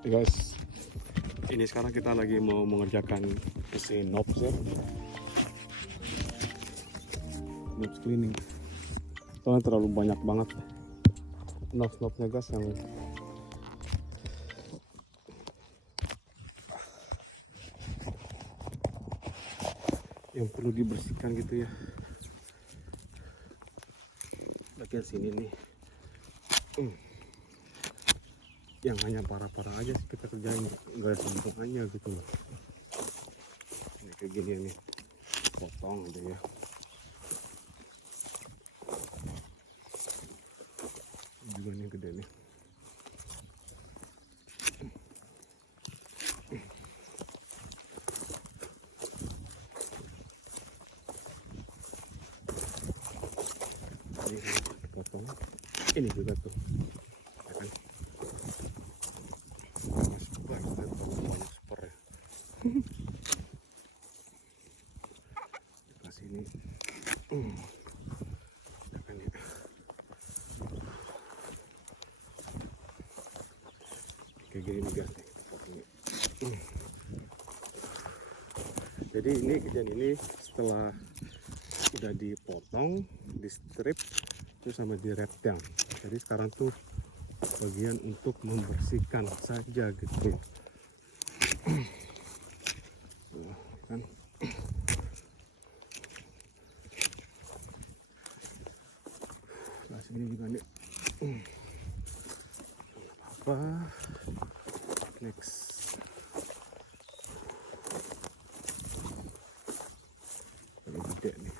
Guys, ini sekarang kita lagi mau mengerjakan si knobs ya, knobs cleaning. Soalnya terlalu banyak banget knobs-knobsnya guys yang perlu dibersihkan gitu ya. Bagian sini nih yang hanya parah-parah aja sih kita kerjain, nggak ada sambungannya gitu loh. Ini kayak gini nih, potong aja ya. Ini juga nih gede nih. Ini potong, ini juga tuh ya kan, masuk banget dan banyak super ya. Kasih ini ya kan ya. Kayak gini nih guys nih. Jadi ini kejadian ini setelah udah dipotong, di strip, terus sama di wrap down. Jadi sekarang tuh bagian untuk membersihkan saja gitu. Tuh, kan. Nah sini juga nih. Apa? Next. Ini gede nih.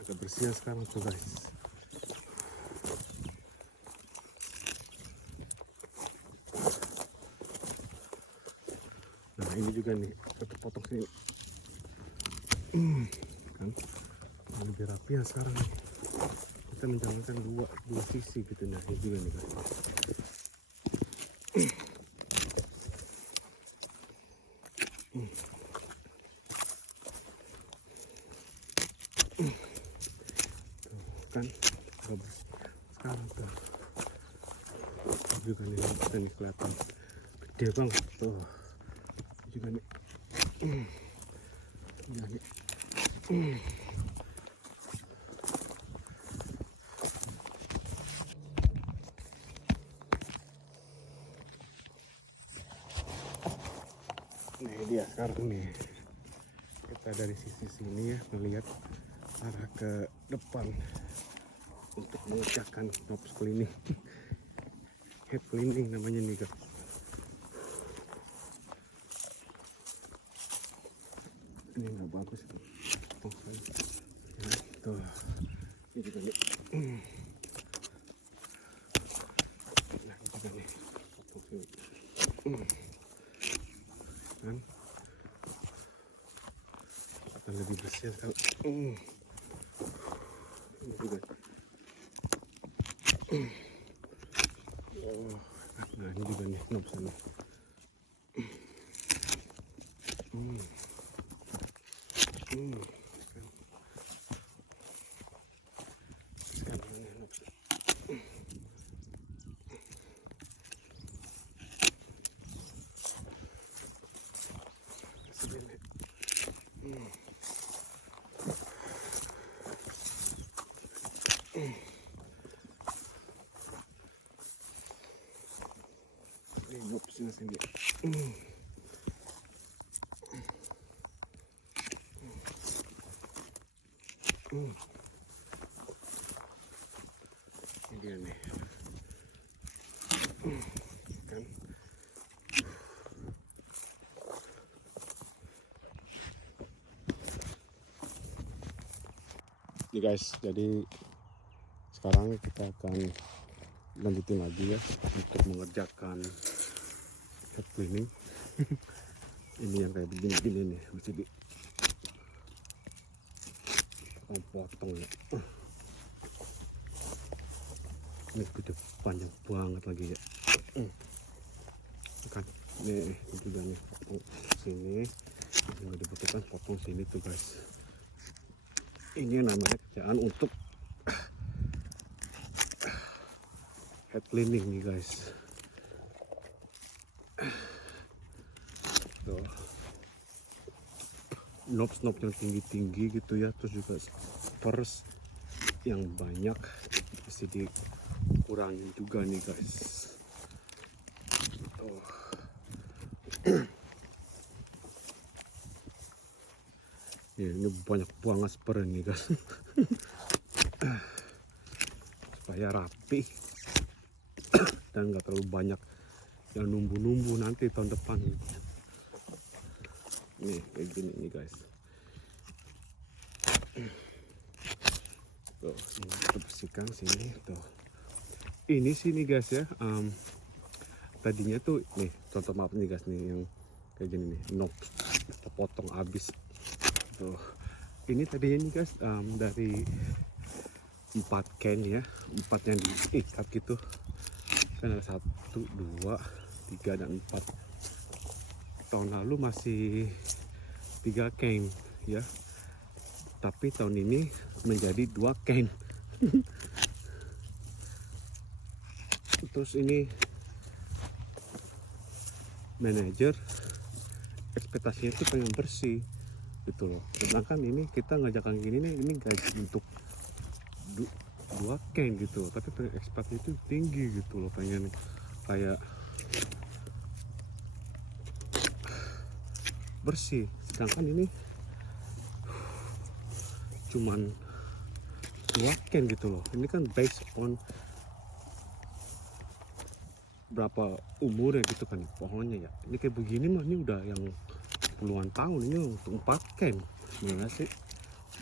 Agak bersih sekarang tuh guys. Nah ini juga nih, kita potong sini. Kan lebih rapi ya sekarang nih. Kita menjalankan dua sisi gitu. Nah ini juga nih guys. Tuh, kan bagus sekarang tuh juga nih, bisa nih kelihatan gede banget tuh juga nih. Juga nih. Nah dia sekarang nih, kita dari sisi sini ya melihat arah ke depan untuk mengerjakan knobs cleaning. Head cleaning namanya nih guys. Ini nggak bagus nih. Oh, ya, tuh ini juga nih. Nah ini juga nih, potong sini. Kan akan lebih bersih kalau ini juga. Oh, nah ini juga nih knobs nih. Sekarang ini knobs. Ini knobsnya sini. Ini dia nih. Kan. Ini guys, jadi sekarang kita akan lanjutin lagi ya untuk mengerjakan head cleaning. Ini yang kayak begini-begini nih, mesti potong ya. Ini gede panjang banget lagi ya. Kan ini juga nih, potong sini, nggak dibutuhkan potong sini tuh guys. Ini namanya kerjaan untuk head cleaning nih guys. knobs yang tinggi-tinggi gitu ya, terus juga spurs yang banyak mesti dikurangin juga nih guys. Tuh. Ya, ini banyak banget spurs nih guys. Supaya rapi dan nggak terlalu banyak yang numbu-numbu nanti tahun depan. Nih kayak gini nih guys. Tuh, kita bersihkan sini tuh. Ini sini guys ya. Tadinya tuh nih contoh maaf nih guys nih yang kayak gini nih, knobs kita potong habis. Tuh. Ini tadinya nih guys dari 4 can ya, 4 yang diikat gitu. Kan ada 1, 2, 3 dan 4. Tahun lalu masih 3 can ya. Tapi tahun ini menjadi 2 can. Terus ini manajer ekspektasinya tuh pengen bersih gitu loh. Sedangkan ini kita ngajakan gini nih, ini gaji untuk 2 can gitu. Tapi pengen ekspektasi itu tinggi gitu loh, pengen kayak bersih. Sedangkan ini cuman 2 can gitu loh. Ini kan based on berapa umurnya gitu kan pohonnya ya. Ini kayak begini mah ini udah yang puluhan tahun, ini untuk 4 can sebenarnya sih,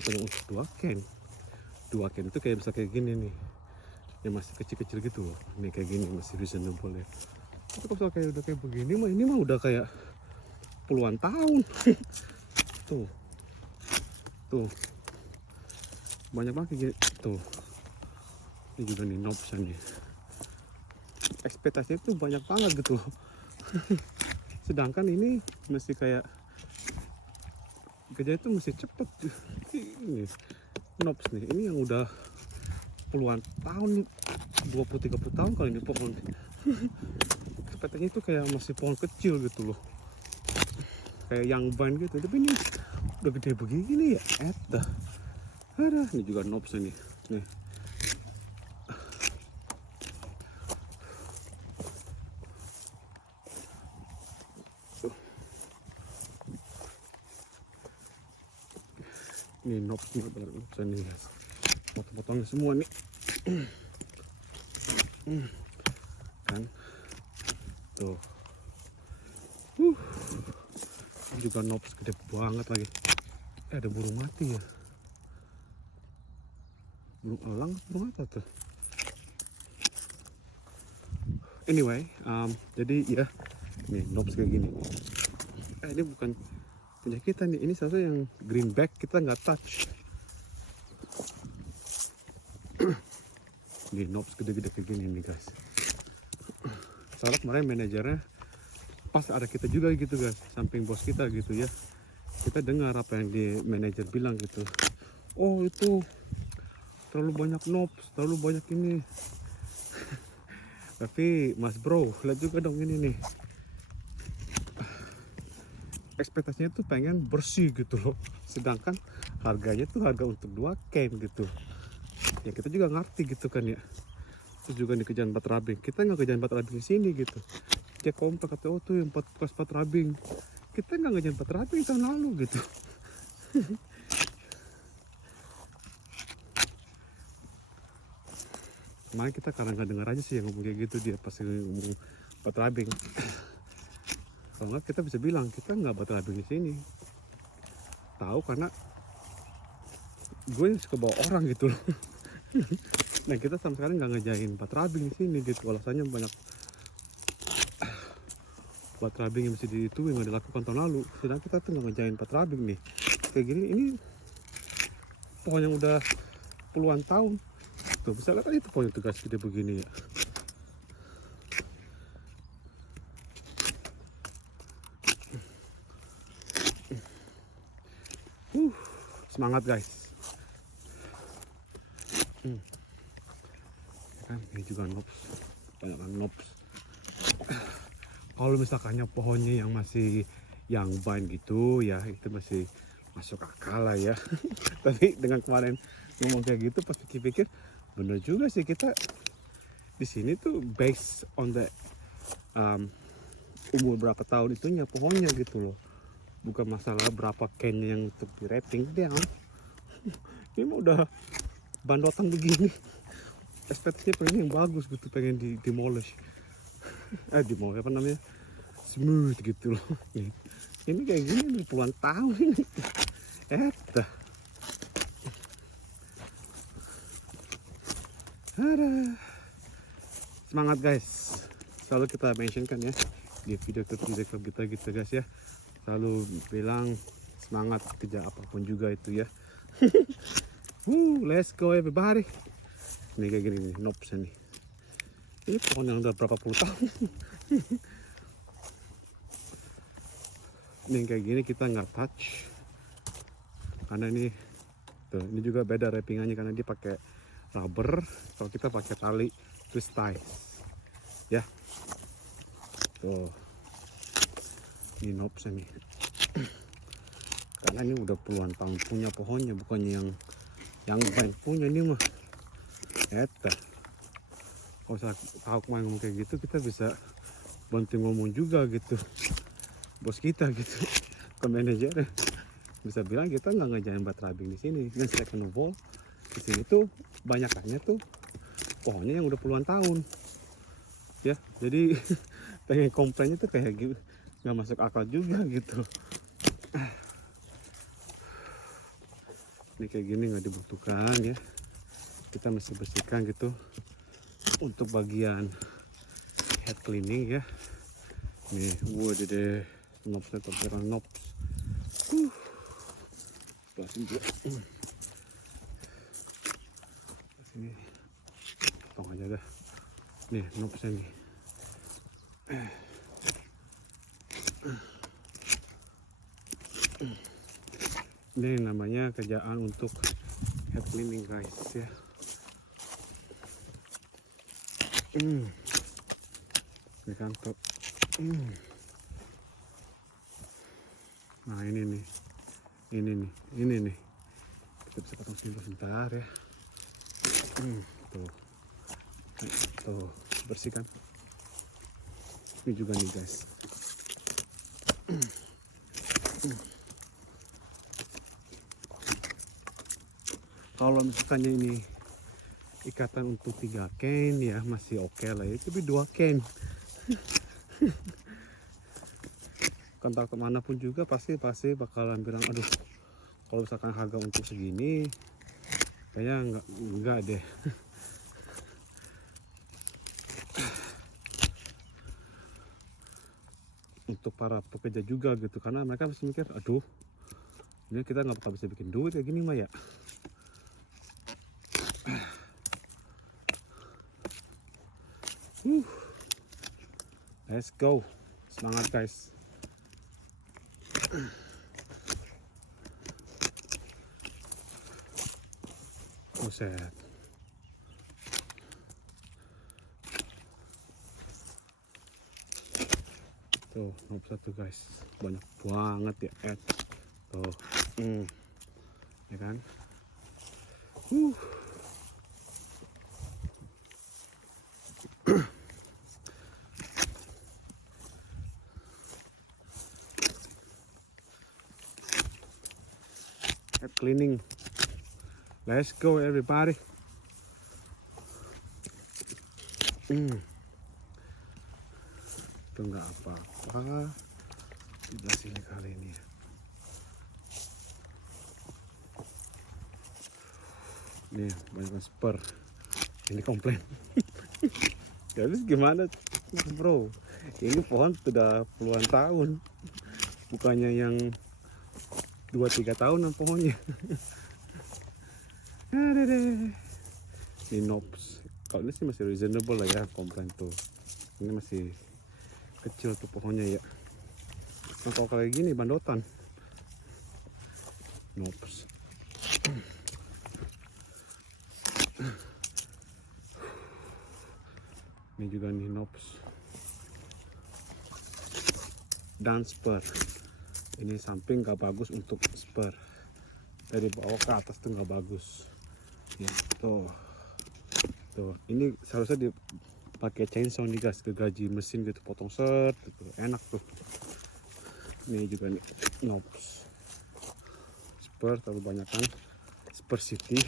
bukan untuk 2 can. 2 can itu kayak bisa kayak gini nih, yang masih kecil-kecil gitu loh. Ini kayak gini masih reasonable ya. Tapi kalau kayak udah kayak begini mah, ini mah udah kayak puluhan tahun. Tuh tuh banyak banget kayak gini. Tuh ini juga nih knobs nih, ekspektasinya tuh banyak banget gitu. Sedangkan ini mesti kayak kerja itu mesti cepet. Ini knobs nih, ini yang udah puluhan tahun, 20-30 tahun kali ini pohon. Ekspektasinya itu kayak masih pohon kecil gitu loh, kayak yang vine gitu. Tapi ini udah gede begini ya, dah. Ada ini juga knobs nih. Ini knobs nih guys, potong-potongnya semua nih. Kan tuh, ini juga knobs gede banget lagi. Ada burung mati ya, burung elang, burung apa tuh. Anyway, jadi ya nih knobs kayak gini. Ini bukan punya kita nih, ini satu yang greenback kita nggak touch. Nih knobs gede-gede kayak gini nih guys. Soalnya kemarin manajernya pas ada kita juga gitu guys, samping bos kita gitu ya. Kita dengar apa yang di manajer bilang gitu. Oh itu terlalu banyak knobs, terlalu banyak ini. Tapi mas bro, lihat juga dong ini nih. Ekspektasinya tuh pengen bersih gitu loh. Sedangkan harganya tuh harga untuk 2 can gitu. Ya kita juga ngerti gitu kan ya. Terus juga di Kejayan Batrabing, kita nggak Kejayan Batrabing di sini gitu. Dia kompak kata, oh tuh yang bekas Batrabing. Kita nggak Kejayan Batrabing tahun lalu gitu. Kemarin kita karena nggak dengar aja sih yang ngomong kayak gitu, dia pasti ngomong Batrabing. Kalau nggak kita bisa bilang kita nggak Batrabing di sini. Tahu karena gue suka bawa orang gitu loh. Nah kita sama sekali nggak ngejahin Batrabing di sini gitu. Alasannya banyak Batrabing yang mesti itu yang nggak dilakukan tahun lalu. Sedangkan kita tuh nggak ngejahin Batrabing nih. Kayak gini, ini pohon yang udah puluhan tahun. Tuh bisa lihat itu pohon itu guys, gede begini ya. Semangat guys. Kan ini juga knobs, banyak knobs. Kalau misalkannya pohonnya yang masih yang vine gitu ya, itu masih masuk akal lah ya. Tapi dengan kemarin ngomong kayak gitu, pas pikir-pikir bener juga sih, kita di sini tuh based on the umur berapa tahun itunya pohonnya gitu loh, bukan masalah berapa kennya yang untuk di rating down. Ini mah udah bandotan begini, estetiknya pengen yang bagus gitu, pengen di demolish, demolish apa namanya, smooth gitu loh. Ini kayak gini udah puluhan tahun ini. Ada semangat guys, selalu kita mentionkan ya di video kita gitu guys ya, selalu bilang semangat kerja apapun juga itu ya. Let's go everybody. Ini kayak gini nih knobs nih, ini pohon yang udah berapa puluh tahun. Ini kayak gini kita nggak touch karena ini tuh, ini juga beda wrappingannya karena dia pakai rubber, kalau kita pakai tali twist ties ya. Tuh ini knobs nih, karena ini udah puluhan tahun punya pohonnya, bukannya yang main punya ini mah. Kalau saya tahu main ngomong kayak gitu, kita bisa bantu ngomong juga gitu, bos kita gitu, ke manajer bisa bilang kita nggak ngejalan buat rubbing di sini. Dan second of all, di sini tuh banyakannya tuh pohonnya yang udah puluhan tahun ya, jadi pengen komplainnya tuh kayak gitu nggak masuk akal juga gitu. Ini kayak gini nggak dibutuhkan ya, kita mesti bersihkan gitu untuk bagian head cleaning ya. Nih deh knobsnya, terserah knobs juga. Sini potong aja dah nih knobsnya nih. Ini namanya kerjaan untuk head cleaning guys ya. Ini kan top. Nah ini nih kita bisa potong sini sebentar ya. Tuh bersihkan. Ini juga nih guys. Kalau misalkannya ini ikatan untuk 3 ken ya masih oke lah ya, tapi 2 ken kantor kemana pun juga pasti bakalan bilang aduh, kalau misalkan harga untuk segini kayaknya enggak deh. Untuk para pekerja juga gitu, karena mereka pasti mikir aduh, ini kita nggak bakal bisa bikin duit kayak gini mah ya. Let's go, semangat guys. Buset. Tuh knob satu guys, banyak banget ya tuh. Ya kan. Head cleaning, let's go everybody. Itu nggak apa-apa di sini kali ini. Nih banyak spur, ini komplain. Ya terus gimana bro, ini pohon sudah puluhan tahun, bukannya yang 2-3 tahunan pohonnya. Ada deh. Ini knobs, kalau ini sih masih reasonable lah ya, komplain tuh. Ini masih kecil tuh pohonnya ya. Nah, kalau kayak gini bandotan. Knobs. Ini juga nih knobs. Dan spur. Ini samping nggak bagus untuk spur. Dari bawah ke atas tuh nggak bagus. Ya, tuh. Ini seharusnya dipakai chainsaw nih guys, gergaji mesin gitu, potong set gitu. Enak tuh. Ini juga nih knobs. Spur terlalu banyak kan. Spur City.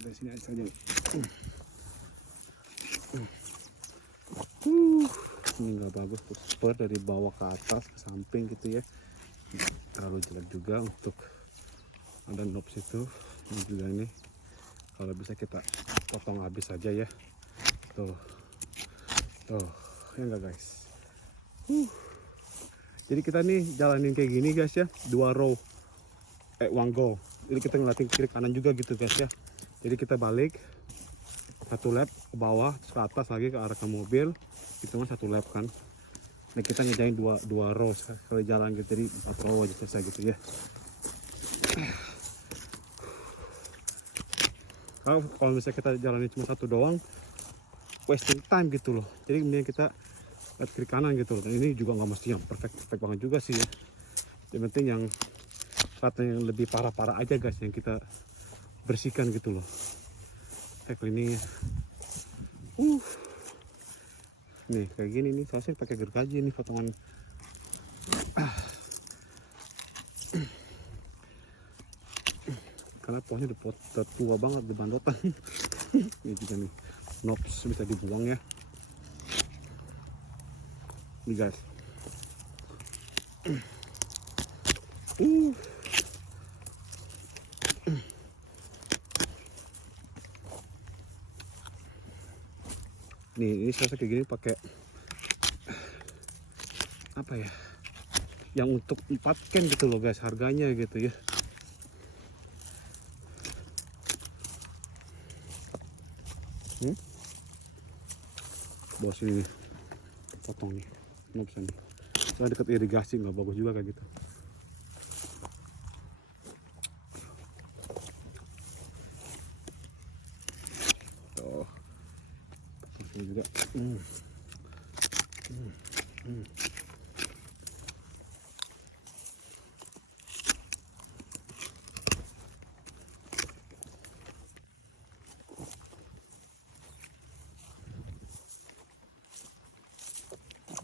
Dari sini aja saja. Ini nggak bagus tuh, spur dari bawah ke atas ke samping gitu ya. Terlalu jelek juga untuk ada knobs itu. Ini juga ini kalau bisa kita potong habis saja ya. Tuh ya enggak guys. Jadi kita nih jalanin kayak gini guys ya, 2 row one go. Jadi kita ngeliatin kiri kanan juga gitu guys ya. Jadi kita balik 1 lap ke bawah, terus ke atas lagi ke arah ke mobil. Itu mah 1 lap kan. Nah kita ngejain dua row kalau jalan gitu, jadi 4 row aja selesai gitu ya. Kalau misalnya kita jalanin cuma 1 doang, wasting time gitu loh. Jadi kemudian kita lihat kiri kanan gitu loh. Dan ini juga nggak mesti yang perfect banget juga sih ya. Yang penting yang yang lebih parah-parah aja guys yang kita bersihkan gitu loh. Kayak cleaningnya. Nih kayak gini nih, soalnya pakai gergaji nih potongan. Karena pohonnya udah tua banget di bandotan. Ini juga nih knobs bisa dibuang ya. Nih guys. Nih ini saya kayak gini pakai apa ya, yang untuk 4 can gitu loh guys, harganya gitu ya. Bawah sini nih, potong nih knobs nih. Soalnya deket irigasi nggak bagus juga kayak gitu. Tuh ini juga.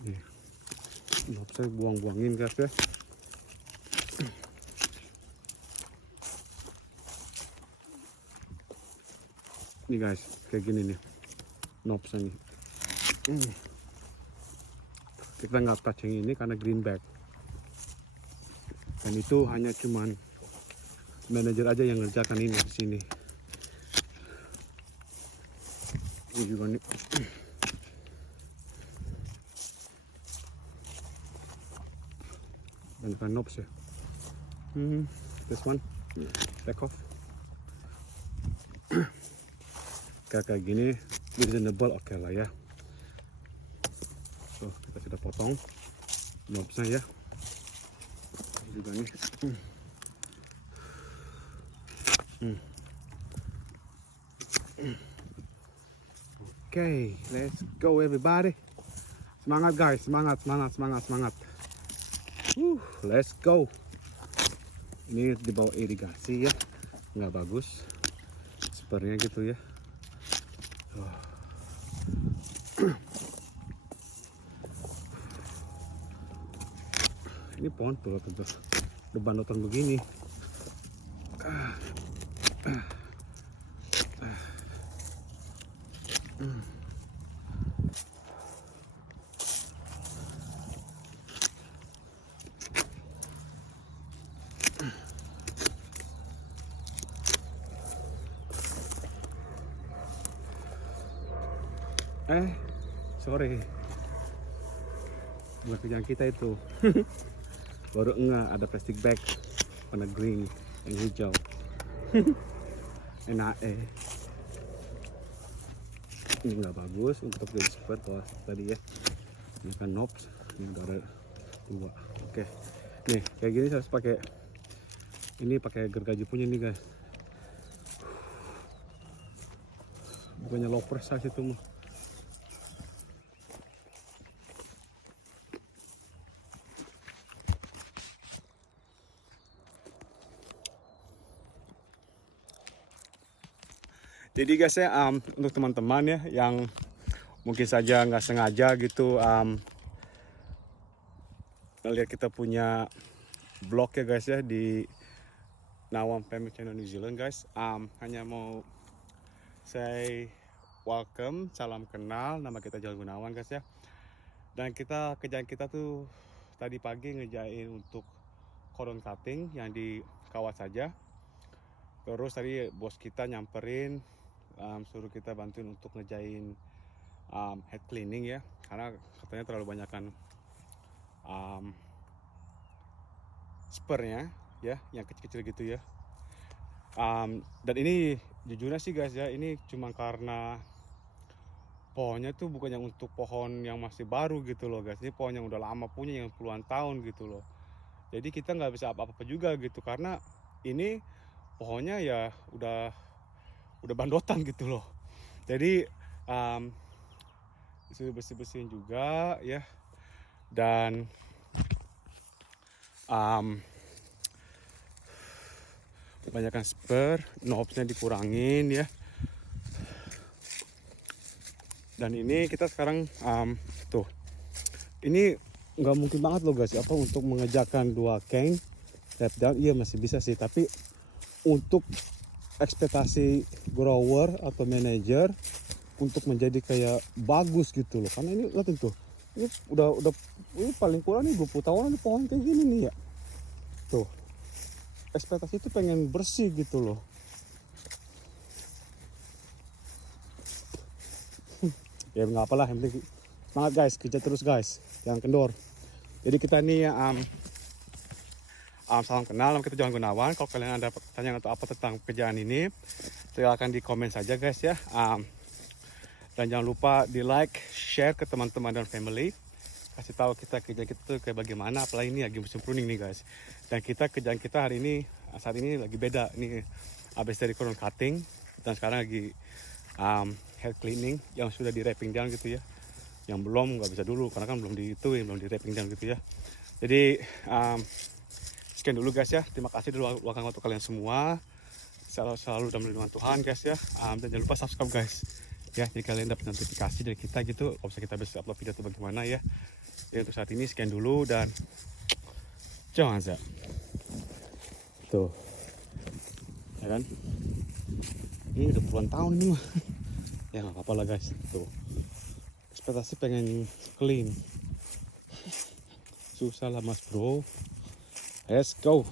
Nih, knob saya buang-buangin guys ya. Nih guys, kayak gini nih knobs nih. Kita nggak touch yang ini karena greenback. Dan itu hanya cuman manajer aja yang ngerjakan ini di sini. Ini juga nih. Banyak knobs ya. This one, back off. Kayak gini reasonable, oke lah ya. So kita sudah potong knobsnya ya. Ini juga nih. Oke, let's go everybody. Semangat guys, semangat. Let's go. Ini di bawah irigasi ya, nggak bagus spurnya gitu ya. Ini pohon tuh depan nonton begini. Sorry, bukan kerjaan kita itu. Baru enggak ada plastik bag warna green yang hijau. Enak ini nggak bagus untuk jadi spur tadi ya. Ini kan knobs, ini udah ada 2. Oke, nih kayak gini saya harus pakai ini, pakai gergaji punya nih guys. bukannya loper size itu mah. Jadi guys ya, untuk teman-teman ya yang mungkin saja nggak sengaja gitu ngelihat kita punya blog ya guys ya di Nawam Family Channel New Zealand guys, hanya mau say welcome, salam kenal, nama kita Jalan Gunawan guys ya. Dan kerjaan kita tuh tadi pagi ngejain untuk cordon cutting yang di kawat saja. Terus tadi bos kita nyamperin, suruh kita bantuin untuk ngejain head cleaning ya, karena katanya terlalu banyakan spernya ya, yang kecil-kecil gitu ya. Dan ini jujurnya sih guys ya, ini cuma karena pohonnya tuh bukan yang untuk pohon yang masih baru gitu loh guys, ini pohon yang udah lama punya, yang puluhan tahun gitu loh. Jadi kita nggak bisa apa-apa juga gitu, karena ini pohonnya ya udah bandotan gitu loh. Jadi disuruh bersih-bersihin juga ya, dan banyakkan spur, knobsnya dikurangin ya. Dan ini kita sekarang tuh, ini nggak mungkin banget loh guys apa untuk mengerjakan 2 cane step down, iya masih bisa sih, tapi untuk ekspektasi grower atau manager untuk menjadi kayak bagus gitu loh, karena ini lihat tuh, ini udah ini paling kurang nih 20 tahun ini pohon kayak gini nih ya. Tuh, ekspektasi itu pengen bersih gitu loh. Ya nggak apalah, yang penting semangat guys, kerja terus guys, jangan kendor. Jadi kita nih salam kenal, nama kita Johan Gunawan. Kalau kalian ada pertanyaan atau apa tentang pekerjaan ini, silahkan di komen saja guys ya. Dan jangan lupa di like, share ke teman-teman dan family. Kasih tahu kita kerja kita tuh kayak bagaimana, apalagi ini lagi musim pruning nih guys. Dan kerjaan kita hari ini, saat ini lagi beda. Ini habis dari cordon cutting, dan sekarang lagi head cleaning yang sudah di wrapping down gitu ya. Yang belum nggak bisa dulu karena kan belum belum di wrapping down gitu ya. Jadi sekian dulu guys ya, terima kasih dulu luangkan waktu kalian semua, selalu dalam lindungan Tuhan guys ya. Dan jangan lupa subscribe guys ya, jadi kalian dapat notifikasi dari kita gitu kalau bisa kita bisa upload video atau bagaimana ya. Jadi untuk saat ini sekian dulu, dan jangan za tuh ya kan, ini udah puluhan tahun ini mah ya nggak apa-apa lah guys. Tuh ekspektasi pengen clean, susah lah mas bro. Let's go.